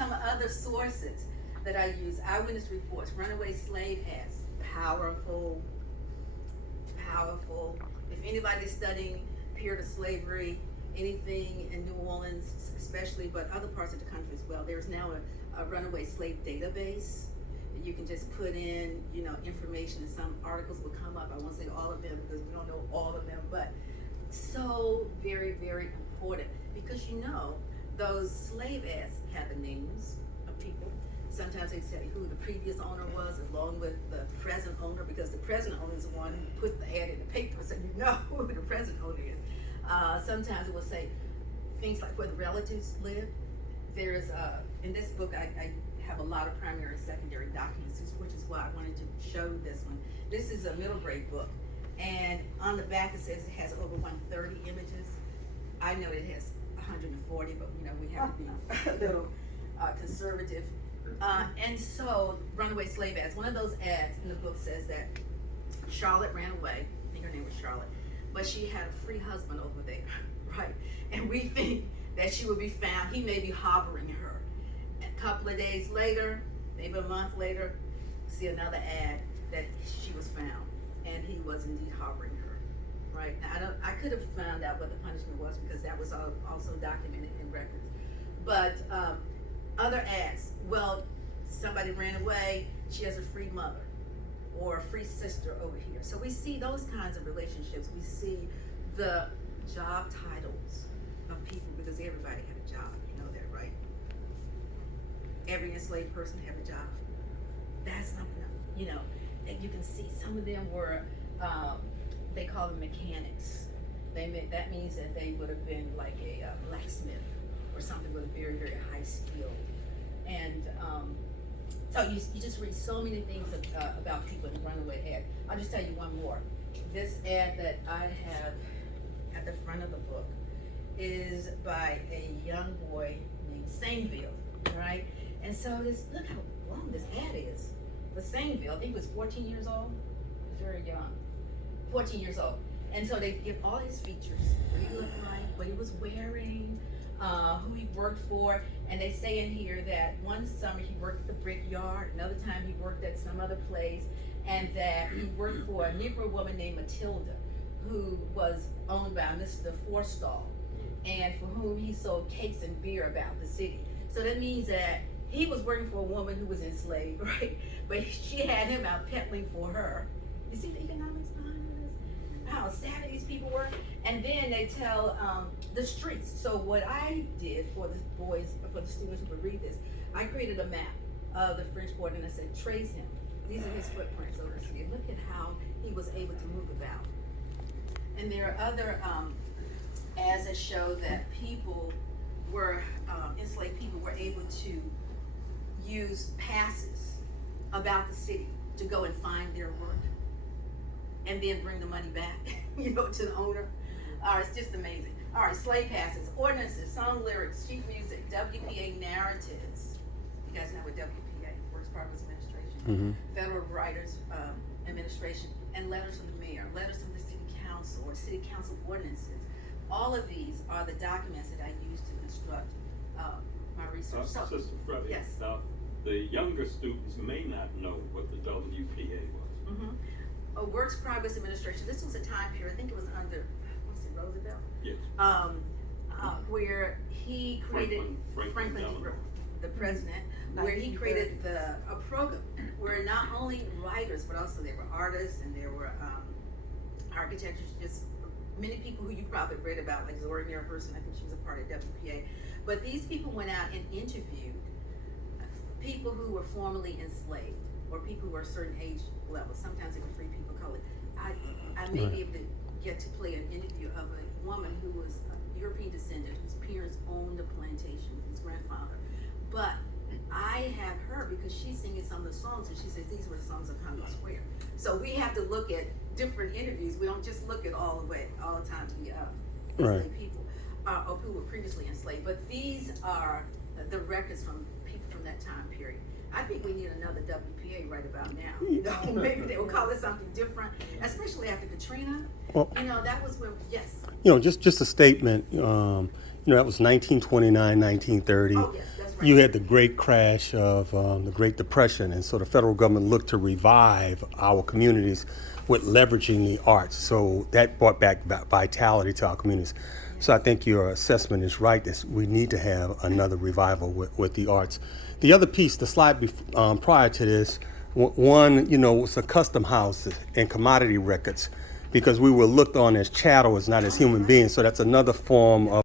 some other sources that I use. Eyewitness reports, runaway slave ads, powerful, powerful. If anybody's studying period of slavery, anything in New Orleans especially, but other parts of the country as well, there's now a runaway slave database. You can just put in, information, and some articles will come up. I won't say all of them because we don't know all of them, but so very, very important, because those slave ads have the names of people. Sometimes they say who the previous owner was along with the present owner, because the present owner is the one who put the ad in the paper, so you know who the present owner is. Sometimes it will say things like where the relatives live. There's in this book I have a lot of primary and secondary documents, which is why I wanted to show this one. This is a middle grade book, and on the back it says it has over 130 images. I know it has 140, but we have to be a little conservative. And so, runaway slave ads. One of those ads in the book says that Charlotte ran away. I think her name was Charlotte, but she had a free husband over there, right? And we think that she would be found. He may be harboring her. A couple of days later, maybe a month later, see another ad that she was found, and he was indeed harboring her. Right? Now, I could have found out what the punishment was, because that was also documented in records. But other ads, well, somebody ran away, she has a free mother or a free sister over here. So we see those kinds of relationships. We see the job titles of people, because everybody had a job. You know that, right? Every enslaved person had a job. That's something, that you can see. Some of them were, they call them mechanics. That means that they would have been like a blacksmith or something with a very, very high skill. And so you just read so many things about people in the runaway ad. I'll just tell you one more. This ad that I have at the front of the book is by a young boy named Sainville, right? And so look how long this ad is. For Sainville, I think he was 14 years old. He was very young. 14 years old. And so they give all his features, what he looked like, what he was wearing, who he worked for. And they say in here that one summer he worked at the brickyard, another time he worked at some other place, and that he worked for a Negro woman named Matilda, who was owned by Mr. Forstall, and for whom he sold cakes and beer about the city. So that means that he was working for a woman who was enslaved, right? But she had him out peddling for her. You see the economics behind this? How savvy these people were. And then they tell the streets. So what I did for the boys, for the students who would read this, I created a map of the French Quarter, and I said, trace him. These are his footprints over the city. Look at how he was able to move about. And there are other ads that show that people were, enslaved people were able to use passes about the city to go and find their work and then bring the money back, to the owner. It's just amazing. All right, slave passes, ordinances, song lyrics, sheet music, WPA narratives. You guys know what WPA, Works Progress Administration, Federal Writers Administration, and letters from the mayor, letters from the city council, or city council ordinances. All of these are the documents that I use to construct my research. Sister Freddie, yes. The younger students may not know what the WPA was. Works Progress Administration. This was a time period, I think it was under, Roosevelt? Yes. Where he created, Franklin, the president, where he created a program where not only writers, but also there were artists, and there were architects, just many people who you probably read about, like Zora Neale Hurston. I think she was a part of WPA. But these people went out and interviewed people who were formerly enslaved, or people who were a certain age level. Sometimes they were free people of color. I may be able to get to play an interview of a woman who was a European descendant, whose parents owned a plantation, his grandfather. But I have her because she's singing some of the songs, and she says these were the songs of Congo Square. So we have to look at different interviews. We don't just look at all the time the enslaved people or who were previously enslaved. But these are the records from people from that time period. I think we need another WPA right about now. Maybe they will call it something different, especially after Katrina. Well, that was when, yes. Just a statement. That was 1929, 1930. Oh, yes, that's you had the great crash of the Great Depression, and so the federal government looked to revive our communities with leveraging the arts. So that brought back vitality to our communities. So I think your assessment is right. That we need to have another revival with the arts. The other piece, the slide prior to this, one, was the custom houses and commodity records, because we were looked on as chattel, as not as human beings. So that's another form of